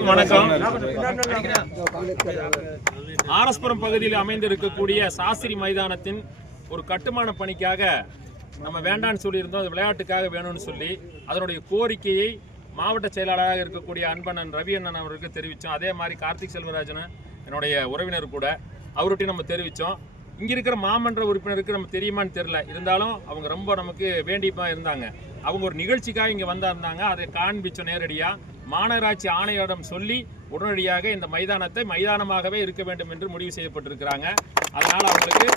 வணக்கம். ஆரஸ்புரம் பகுதியில் அமைந்திருக்கக்கூடிய சாஸ்திரி மைதானத்தின் ஒரு கட்டுமான பணிக்காக நம்ம வேண்டான்னு சொல்லியிருந்தோம். அது விளையாட்டுக்காக வேணும்னு சொல்லி அதனுடைய கோரிக்கையை மாவட்ட செயலாளராக இருக்கக்கூடிய அன்பண்ணன் ரவி அண்ணன் அவருக்கு தெரிவித்தோம். அதே மாதிரி கார்த்திக் செல்வராஜன் என்னுடைய உறவினர் கூட அவர்கிட்டையும் நம்ம தெரிவித்தோம். இங்கே இருக்கிற மாமன்ற உறுப்பினருக்கு நம்ம தெரியுமான்னு தெரில இருந்தாலும் அவங்க ரொம்ப நமக்கு வேண்டிப்பாக இருந்தாங்க. அவங்க ஒரு நிகழ்ச்சிக்காக இங்கே வந்தாருந்தாங்க அதை காண்பிச்சோம் நேரடியாக மாநகராட்சி ஆணையரிடம் சொல்லி உடனடியாக இந்த மைதானத்தை மைதானமாகவே இருக்க வேண்டும் என்று முடிவு செய்யப்பட்டிருக்கிறாங்க. அதனால் அவங்களுக்கு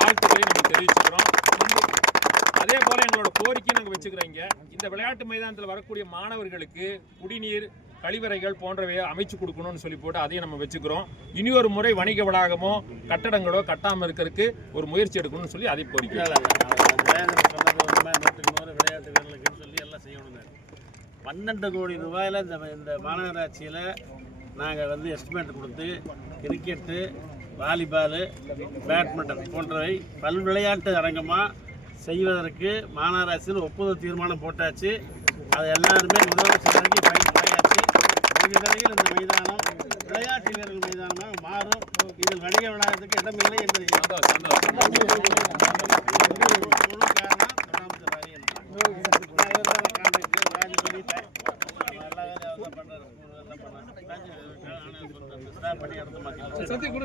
வாழ்த்துக்களை நம்ம தெரிவிச்சுக்கிறோம். அதே போல் எங்களோட கோரிக்கை நாங்கள் வச்சுக்கிறோங்க இந்த விளையாட்டு மைதானத்தில் வரக்கூடிய மாணவர்களுக்கு குடிநீர் கழிவறைகள் போன்றவை அமைச்சு கொடுக்கணும்னு சொல்லி போட்டு அதையும் நம்ம வச்சுக்கிறோம். இனி ஒரு முறை வணிக வளாகமோ கட்டடங்களோ கட்டாமல் இருக்கிறதுக்கு ஒரு முயற்சி எடுக்கணும்னு சொல்லி அதை கோரிக்கை பன்னெண்டு கோடி ரூபாயில் இந்த இந்த மாநகராட்சியில் நாங்கள் வந்து எஸ்டிமேட் கொடுத்து கிரிக்கெட்டு வாலிபாலு பேட்மிண்டன் போன்றவை பல் விளையாட்டு அரங்கமாக செய்வதற்கு மாநகராட்சியில் ஒப்புதல் தீர்மானம் போட்டாச்சு. அது எல்லாருமே முதலமைச்சர் வரைக்கும் பயன் விரைவில் இந்த மைதானம் விளையாட்டு வீரர்கள் மைதானமாக மாறும். இதில் வணிக விளையாட்டுக்கு இடமில்லை என்பதை பண்றாரு. கூட